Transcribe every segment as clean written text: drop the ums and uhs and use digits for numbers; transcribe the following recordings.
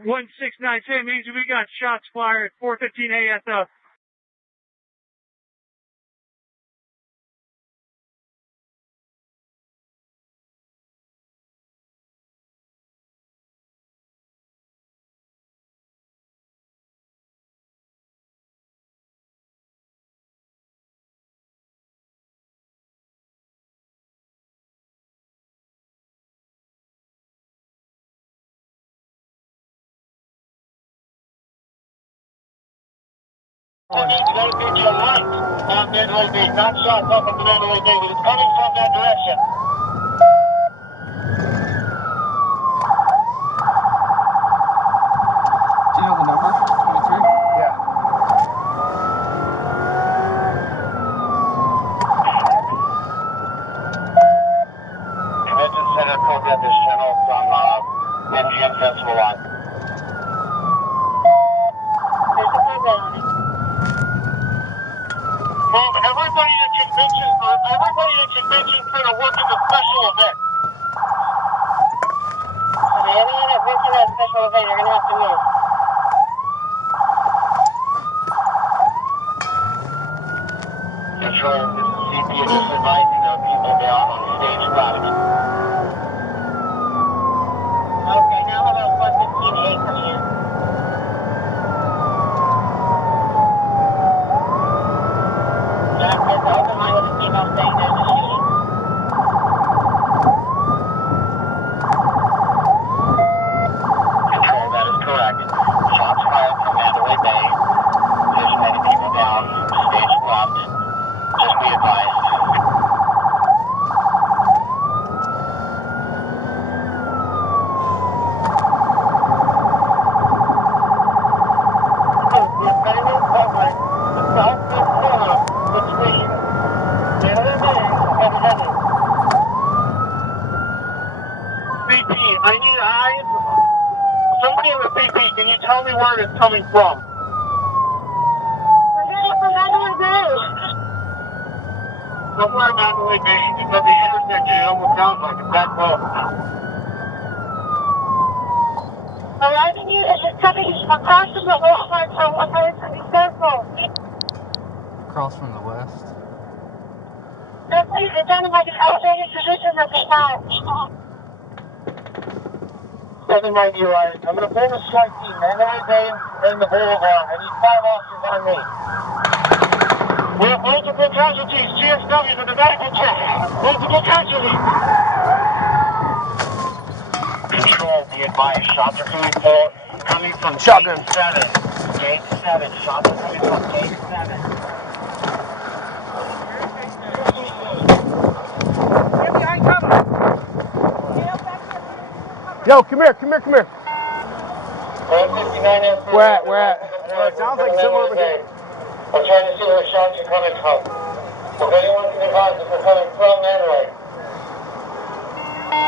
1692 means we got shots fired at 4:15 ASO. You need to go to your right on Mandalay Bay, not shots off of the Mandalay Bay, but it's coming from that direction. Do you know the number? 23? Yeah. Convention Center program this channel from MGM Festival Lot. There's a program on it. Move everybody at convention center working the special event. Okay, everyone that works in that special event, you're going to have to move. Control, this is CP just advising there are people down on stage left. Okay, now how about 115A coming in? Jack, there's an open line with a female saying there's a shooting. Control, that is correct. Shots fired from Mandalay Bay. There's many people down, stage left. Just be advised. We're currently covering the southwest corner between Mandalay Bay and Heaven. CP, I need eyes. Somebody in the CP, can you tell me where it's coming from? We're getting it from Mandalay Bay. Somewhere in Mandalay Bay. It's at the intersection. It almost sounds like it's that close. Arriving you is just coming across from the west side, so be careful. Across from the west. It's on like an elevated position at the start. 790 right. I'm going to pull the strike team. Mandalay Bay and the Boulevard. I need 5 officers on me. We have multiple casualties. GSW for the medical check. Multiple casualties. Control, be advised. Shots are coming from Shotgun. Gate 7. Gate 7. Shots are coming from Gate 7. Yo, come here. 159 Where at? It sounds like somewhere over here. We're trying to see where shots are coming from. If anyone can advise if they're coming from Mandalay.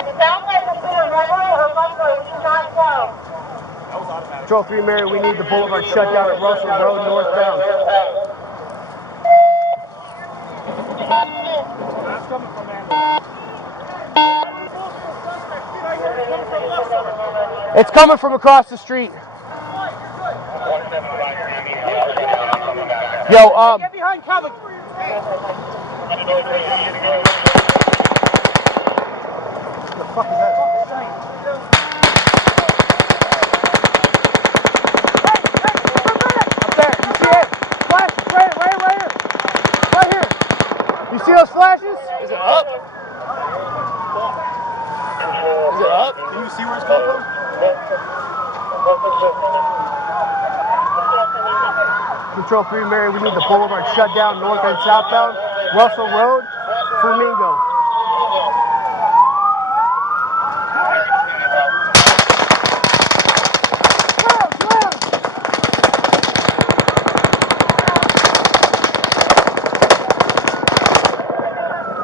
It sounds like it's either Redwood or Lumber. We do not know. Control 3 Mary, we need the boulevard shut down at Russell Road northbound. That's coming from Mandalay. It's coming from across the street. Yo, Get behind cover. the fuck is that? Up there, you see it? Flashes, right here. Right here. You see those flashes? Is it up? Is it up? Can you see where it's coming from? Control 3 Mary, we need the boulevard shut down north and southbound. Russell Road, Flamingo.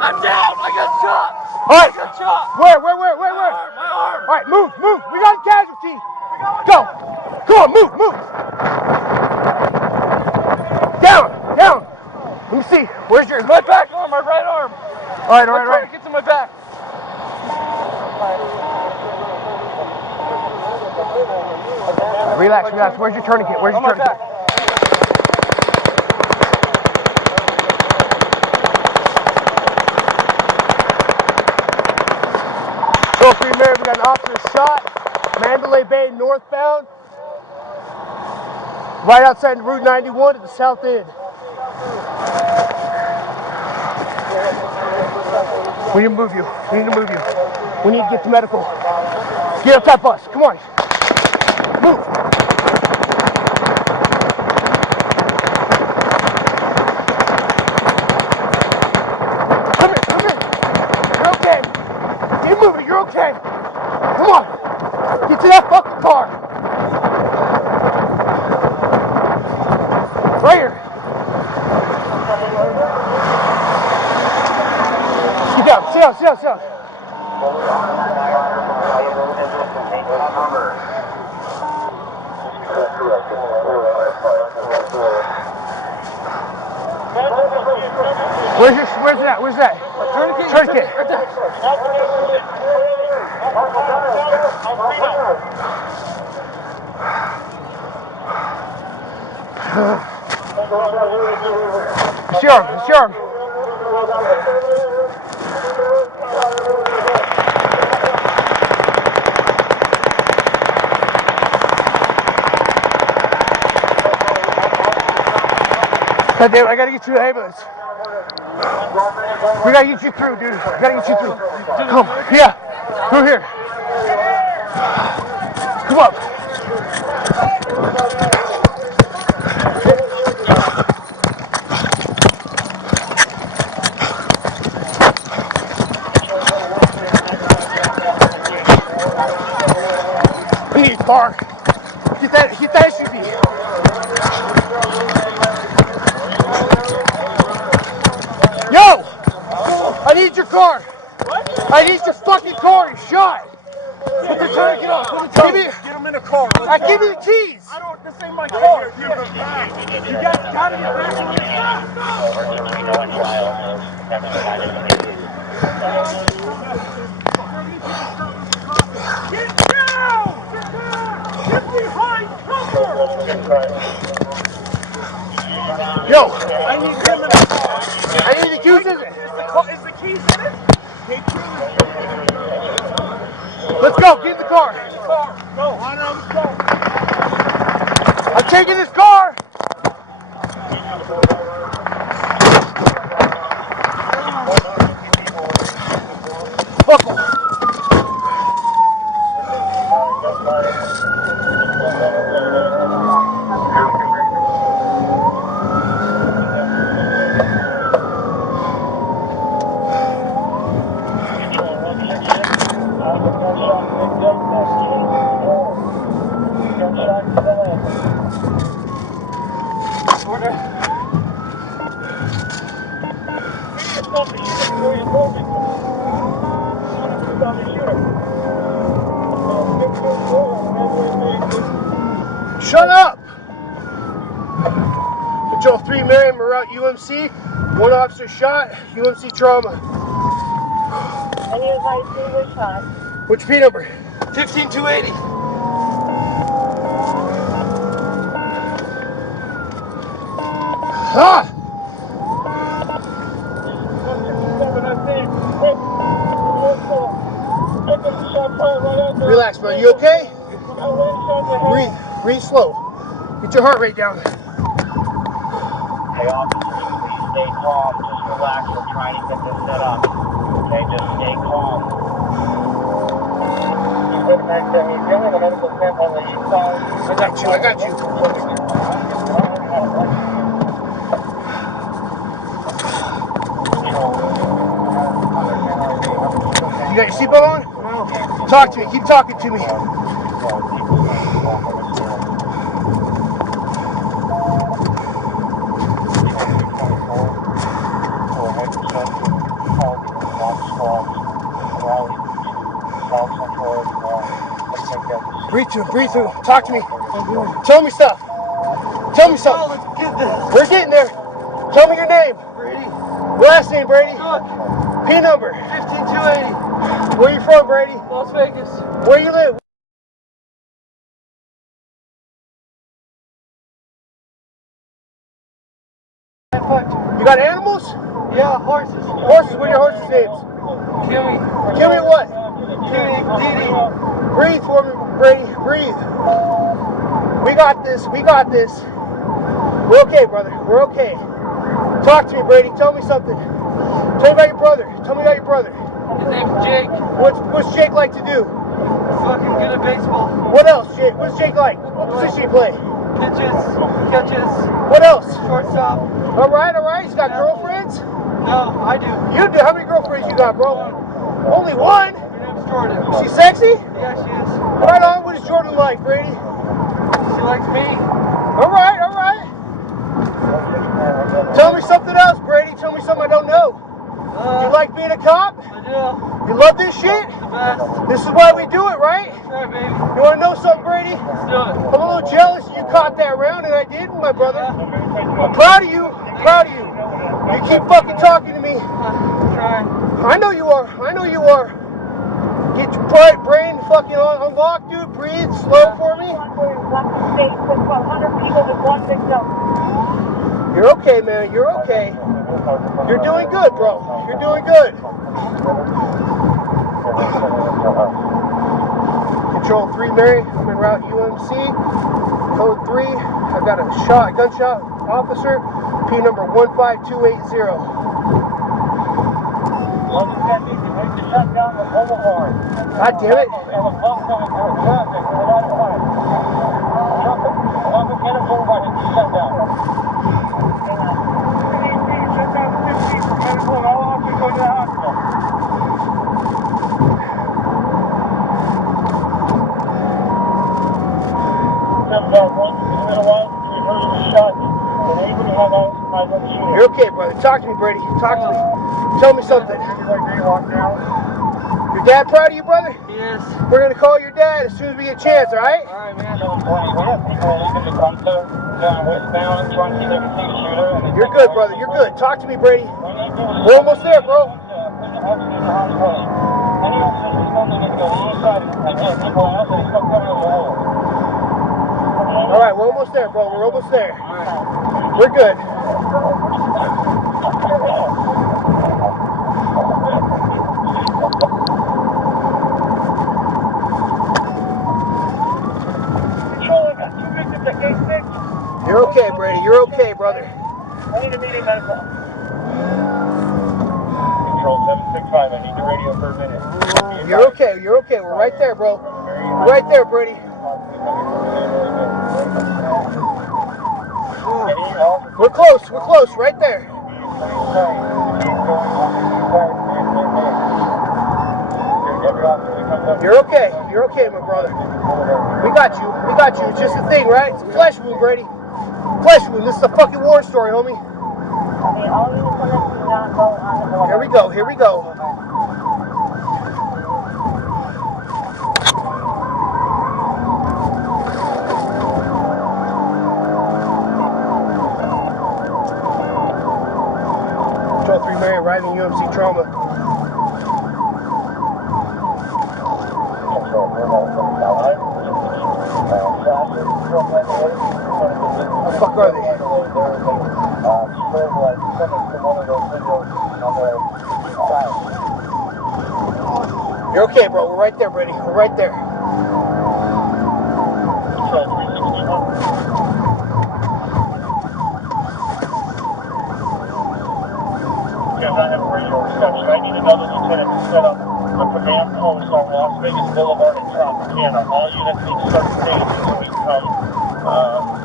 I'm down! I got shot! All right. I got shot! Where? My arm! All right, move. We got a casualty. Go. Come on, move. Down. Let me see. Where's yours? My back arm, my right arm! All right. Get to my back! Relax, relax. Where's your tourniquet? Where's your tourniquet? Go for your mirror. We got an officer shot. Mandalay Bay northbound. Right outside Route 91 at the south end. We need to move you. We need to move you. We need to get to medical. Get up that bus. Come on. Move. Come here. Come here. You're okay. Keep moving. You're okay. Come on. Get to that fucking car. Right here. Sit down. Sit down. Sit down. Sit down. Where's that? Where's that? Tourniquet. Tourniquet. It's your arm. It's your arm. God damn it, I gotta get you the ambulance. We gotta get you through, dude. We gotta get you through. Come, yeah, through here. Come up. We need a car. Get that SUV. Yo! I need your car! What? I need your fucking car! You're shot! Put the tourniquet on! Get him in a car! Give me the keys! I don't, this ain't my car! You guys gotta get back on this! Get down! Get behind cover! Yo! I need him in a car! I need the keys in it! Is the keys in it? Let's go, get in the car! Get in the car! Go! Let's go! I'm taking this car! Fuck him! Shut up! Patrol 3 Marion, we're out UMC. 1 officer shot, UMC trauma. And you guys see your shot. Which P number? 15280. Ah! Relax, bro. You okay? Breathe. Breathe slow. Get your heart rate down. Hey, officers, please stay calm. Just relax. We're trying to get this set up. Okay, just stay calm. I got you. I got you. You got your seatbelt on? No. Talk to me. Keep talking to me. Breathe through. Breathe through. Talk to me. Tell me stuff. Tell me something. Let's get this. We're getting there. Tell me your name. Brady. Last name, Brady. Good. P number. 15280. Where you from, Brady? Las Vegas. Where you live? You got animals? Yeah, horses. Horses? What are your horses' names? Kimmy. Kimmy what? Didi. Breathe for me, Brady. Breathe. We got this. We got this. We're okay, brother. We're okay. Talk to me, Brady. Tell me something. Tell me about your brother. Tell me about your brother. His name's Jake. What's Jake like to do? Fucking good at baseball. What else, Jake? What's Jake like? What position you play? Pitches, catches, What else? shortstop. All right, all right. He's got girlfriends? No, I do. You do? How many girlfriends you got, bro? Only one? Her name's Jordan. She's sexy? Yeah, she is. Right on. What is Jordan like, Brady? She likes me. All right, all right. Tell me something else, Brady. Tell me something I don't know. You like being a cop? I do. You love this shit? The best. This is why we do it, right? That's right, baby. You want to know something, Brady? Let's do it. I'm a little jealous you caught that round, and I didn't, my brother. Yeah. I'm proud of you. I'm proud of you. You keep fucking talking to me. Try. I know you are. I know you are. Get your brain fucking unlocked, dude. Breathe slow for me. You're okay, man. You're okay. You're doing good, bro. You're doing good. Control 3, Mary. I'm en route UMC. Code 3. I've got a gunshot officer. P number 15280. God damn it. You're okay, brother. Talk to me, Brady. Talk to me. Tell me something. Your dad proud of you, brother? He is. We're going to call your dad as soon as we get a chance, alright? Alright, man. You're good, brother. You're good. Talk to me, Brady. We're almost there, bro. Alright, we're almost there, bro. We're almost there. We're good. You're okay, Brady. You're okay, brother. I need a meeting medical. Control 765, I need the radio for a minute. You're okay. You're okay. We're right there, bro. We're right there, Brady. We're close. We're close. Right there. You're okay. You're okay, my brother. We got you. We got you. It's just a thing, right? It's a flesh wound, Brady. Flesh wound. This is a fucking war story, homie. Here we go. Here we go. Control 3 Mary arriving UMC trauma. What the fuck are they? You're okay, bro. We're right there, Brady. We're right there. Yes, I have radio reception. I need another lieutenant to set up a command post on Las Vegas Boulevard in Tropicana. All units need to start staging so we come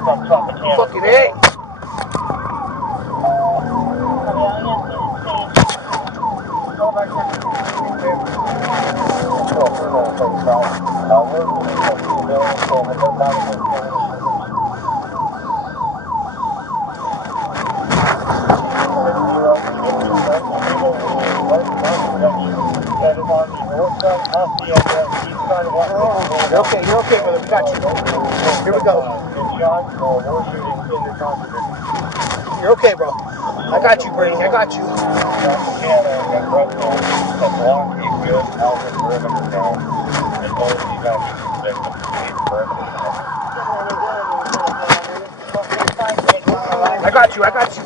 from Tropicana. Fucking A. You're okay, brother. We got you. Here we go. You're okay, bro. I got you, Brady. I got you. I got you. I got you.